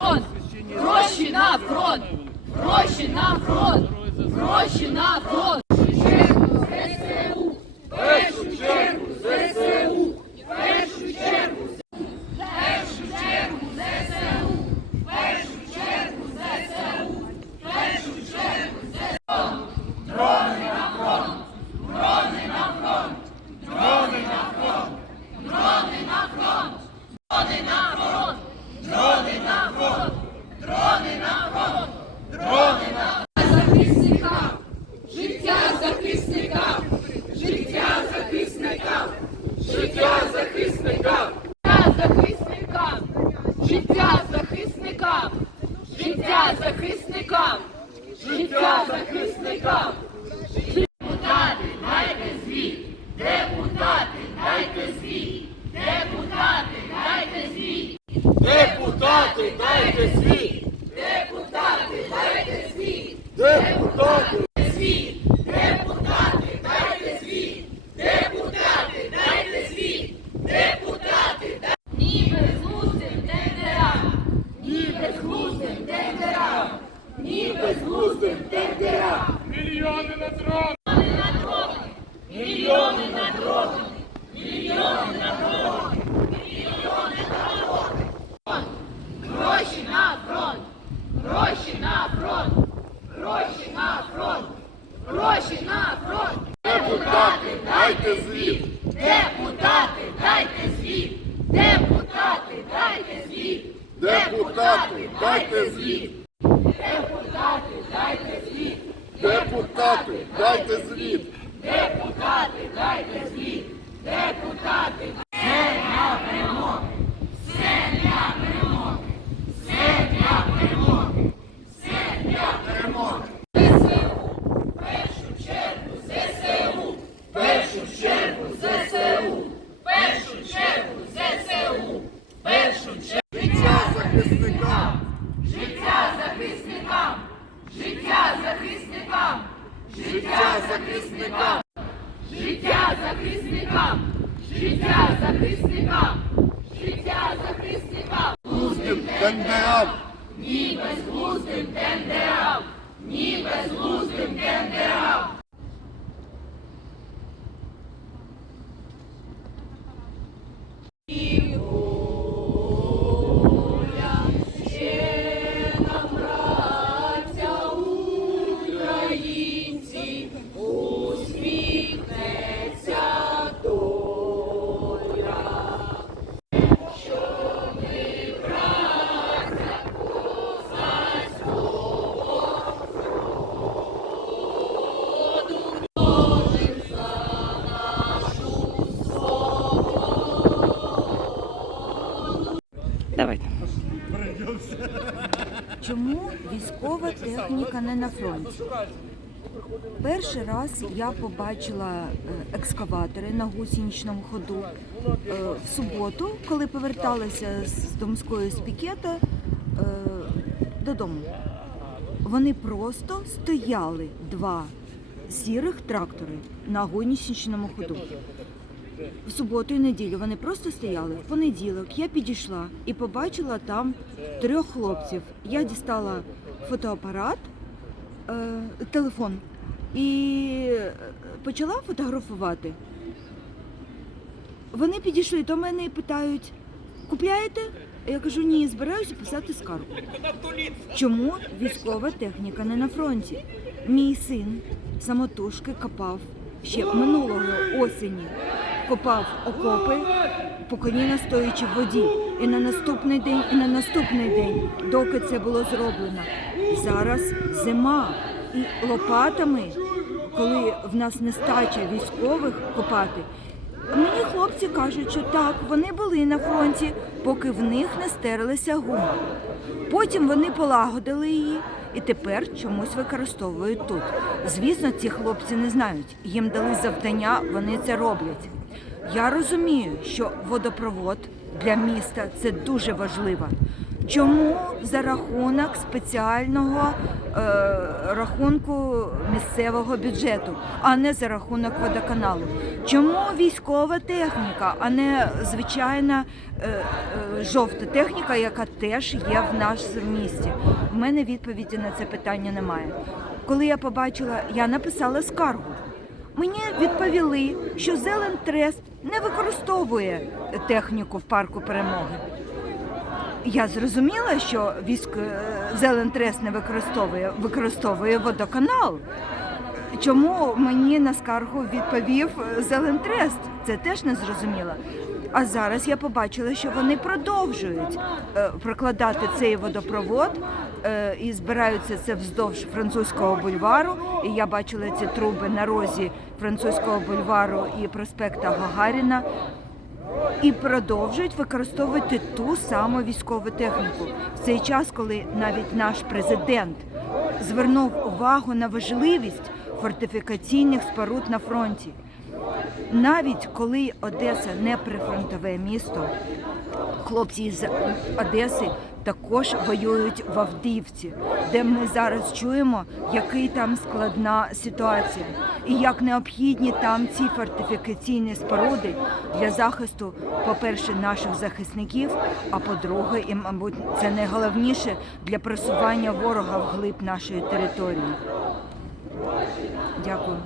фронт! Гроші на фронт! Гроші на фронт! Гроші на фронт! ЗСУ! В першу чергу ЗСУ! В першу чергу В першу чергу ЗСУ! В першу чергу ЗСУ! В першу чергу ЗСУ! Дрони на фронт! Дрони на фронт! Дрони на фронт! Дрони на фронт! Дрони на фронт! Дрони на фронт! Дрони на фронт! Дрони на захисникам! Життя захисникам! Життя захисникам! Життя захисникам! Життя захисникам! Життя захисникам! Життя захисникам! Депутати, дайте звіт! Депутати, дайте звіт! Депутати, дайте звіт! Депутати, дайте звіт! Депутати, дайте звіт! Депутати! Звіт! Депутати, дайте звіт! Депутати, дайте звіт! Депутати, дайте Ні безглуздим тендерам! Ні безглуздим тендерам! Ні безглуздим тендерам! Мільйони на дрон! Мільйони на дрони! Мільйони на дрони! Мільйони на дрони! Гроші на фронт! Гроші на фронт! Гроші на фронт! Гроші на фронт! Депутати, дайте звіт! Депутати, дайте звіт! Депутати, дайте звіт! Депутати, дайте звіт! Депутати, дайте звіт! Депутати, дайте звіт! Депутати, дайте звіт! Депутати! Це для перемоги! Це для перемоги! Це для перемоги! Це для перемоги! ЗСУ! В першу чергу ЗСУ! В першу чергу ЗСУ! В першу чергу ЗСУ! В першу чергу! Життя захисникам! Життя захисникам! Життя захисникам! Життя захисникам! Життя захисникам! Життя захисникам! Життя захисникам! Глуздим тендерам! Ні безглуздим тендерам! Військова техніка не на фронті? Перший раз я побачила е, екскаватори на гусеничному ходу е, в суботу, коли поверталася з Домської з пікета е, додому. Вони просто стояли два сірих трактори на гусеничному ходу. В суботу і неділю вони просто стояли. В понеділок я підійшла і побачила там трьох хлопців. Я дістала фотоапарат, е, телефон і е, почала фотографувати. Вони підійшли до мене і питають: купляєте? Я кажу, ні, збираюся писати скаргу. Чому військова техніка не на фронті? Мій син самотужки копав ще минулого осені, копав окопи по коліна стоячи в воді. І на наступний день, і на наступний день, доки це було зроблено. Зараз зима і лопатами, коли в нас нестача військових копати. Мені хлопці кажуть, що так, вони були на фронті, поки в них не стерлася гума. Потім вони полагодили її і тепер чомусь використовують тут. Звісно, ці хлопці не знають. Їм дали завдання, вони це роблять. Я розумію, що водопровод для міста це дуже важливо. Чому за рахунок спеціального е, рахунку місцевого бюджету, а не за рахунок водоканалу? Чому військова техніка, а не звичайна е, е, жовта техніка, яка теж є в нашому місті? В мене відповіді на це питання немає. Коли я побачила, я написала скаргу. Мені відповіли, що Зелентрест не використовує техніку в парку перемоги. Я зрозуміла, що військ е, Зелентрест не використовує, використовує водоканал. Чому мені на скаргу відповів е, Зелентрест? Це теж не зрозуміло. А зараз я побачила, що вони продовжують е, прокладати цей водопровод і збираються це вздовж французького бульвару. І я бачила ці труби на розі французького бульвару і проспекта Гагаріна. І продовжують використовувати ту саму військову техніку в цей час, коли навіть наш президент звернув увагу на важливість фортифікаційних споруд на фронті. Навіть коли Одеса не прифронтове місто, хлопці з Одеси також воюють в Авдіївці, де ми зараз чуємо, який там складна ситуація, і як необхідні там ці фортифікаційні споруди для захисту, по-перше, наших захисників, а по-друге, і, мабуть, це найголовніше для просування ворога вглиб нашої території. Дякую.